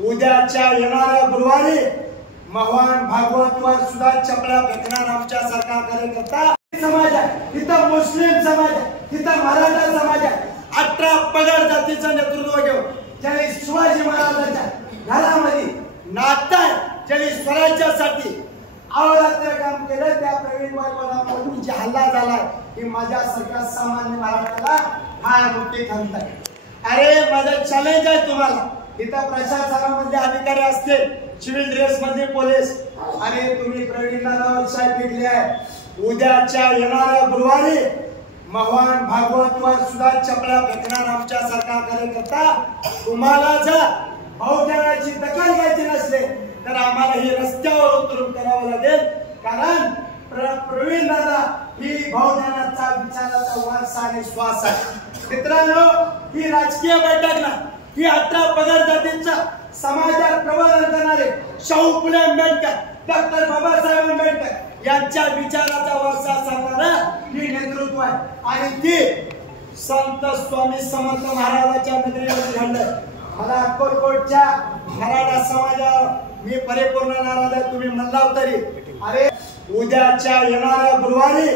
उद्याच्या येणाऱ्या गुरुवारी महान भागवतवर सुद्धा चपला फेकणार आमच्या सारखा कार्यकर्ता समाज आहे, इथं मुस्लिम समाज आहे, इथं मराठा समाज आहे. 18 पगड जातीचं नेतृत्व घेऊन ज्यांनी शिवाजी महाराजांच्या घरामध्ये नातं आहे, ज्यांनी स्वराज्यासाठी अहोरात्र काम केलं, त्या प्रवीण वायफळावरून जे हल्ला झालाय की माझ्यासारख्या सामान्य मराठाला फार मोठी खंत आहे. अरे माझं चॅलेंज आहे तुम्हाला, इथं प्रशासनामधले अधिकारी असतील, सिव्हिल ड्रेस मध्ये पोलीस, अरे तुम्ही प्रवीण नानावर साहेब भेटले आहे. उद्याच्या येणाऱ्या गुरुवारी महान भागवतवर सुद्धा चपला फेकणार आमच्या सारखा कार्यकर्ता. तुम्हाला जर बहुजनाची दखल घ्यायची नसले तर आम्हाला ही रस्त्यावर उतरून करावं लागेल, कारण प्रवीण दादा ही बहुजनाचा विचाराचा वारसा आणि श्वास आहे. मित्रांनो, ही राजकीय बैठक ना, ही 18 पगड जातींचा समाजात प्रबोधन करणारे शाहू फुले आंबेडकर, डॉक्टर बाबासाहेब आंबेडकर यांच्या विचाराचा वारसा सांगणारा ही नेतृत्व आहे. आणि ती संत स्वामी समर्थ महाराजांच्या नगरीमध्ये घडलंय. मला अक्कलकोटच्या मराठा समाजावर मी परिपूर्ण नाराज आहे, तुम्ही म्हणलाव तरी. अरे उद्याच्या येणाऱ्या गुरुवारी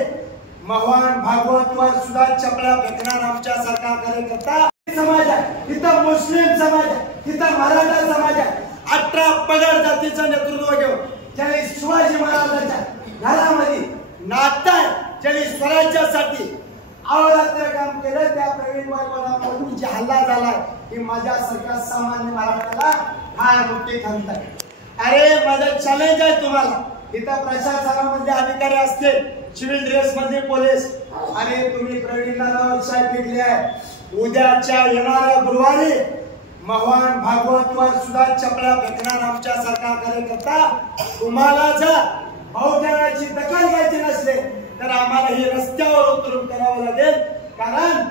महान भागवतवर सुद्धा चपला फेकणार आमच्या सारखा कार्यकर्ता समाज आहे, इथं मुस्लिम समाज आहे, इथं मराठा समाज आहे. 18 पगड जातीचं नेतृत्व घेऊन ज्यांनी शिवाजी महाराजांच्या घरामध्ये नातं आहे, ज्यांनी स्वराज्यासाठी अहोरात्र काम केलं, त्या प्रवीण वायफळावरून जे हल्ला झालाय की माझ्यासारख्या सामान्य मराठाला फार मोठी खंत आहे. अरे माझं चॅलेंज आहे तुम्हाला, इथं प्रशासनामधले अधिकारी असतील, सिव्हिल ड्रेस मध्ये पोलीस, अरे तुम्ही प्रवीण नानावर साहेब भेटले आहे. उद्याच्या येणाऱ्या गुरुवारी महान भागवतवर सुद्धा चपला फेकणार आमच्या सारखा कार्यकर्ता. तुम्हाला जर बहुजनाची दखल घ्यायची नसले तर आम्हाला ही रस्त्यावर उतरून करावं लागेल, कारण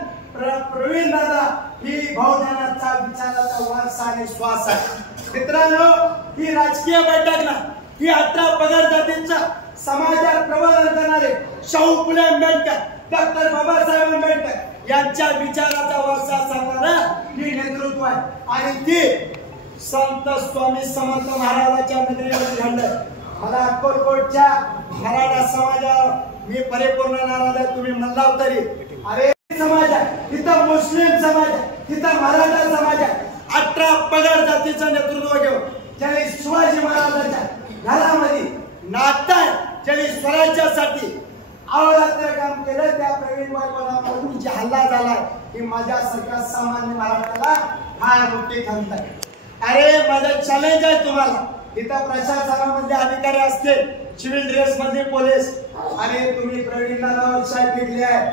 प्रवीण दादा ही बहुजनाचा विचाराचा वारसा आणि श्वास आहे. मित्रांनो, ही राजकीय बैठक ना, ही 18 पगड जातींचा समाजात प्रबोधन करणारे शाहू फुले आंबेडकर, डॉक्टर बाबासाहेब आंबेडकर यांच्या विचाराचा वारसा सांगणारा ही नेतृत्व आहे. आणि ती संत स्वामी समर्थ महाराजांच्या नगरीमध्ये घडलंय. मला अक्कलकोटच्या मराठा समाजावर मी परिपूर्ण नाराज आहे, तुम्ही म्हणलाव तरी. अरे समाज आहे, इथं मुस्लिम समाज आहे, इथं मराठा समाज आहे. 18 पगड जातीचं नेतृत्व घेऊन ज्यांनी शिवाजी महाराजांच्या घरामध्ये नातं आहे, ज्यांनी स्वराज्यासाठी अहोरात्र काम केलं, त्या प्रवीण वायफळावरून जे हल्ला झालाय की माझ्यासारख्या सामान्य मराठाला फार मोठी खंत आहे. अरे माझं चॅलेंज आहे तुम्हाला, इथं प्रशासनामधले अधिकारी असतील, सिव्हिल ड्रेस मध्ये पोलीस, अरे तुम्ही प्रवीण नानावर साहेब भेटले आहे.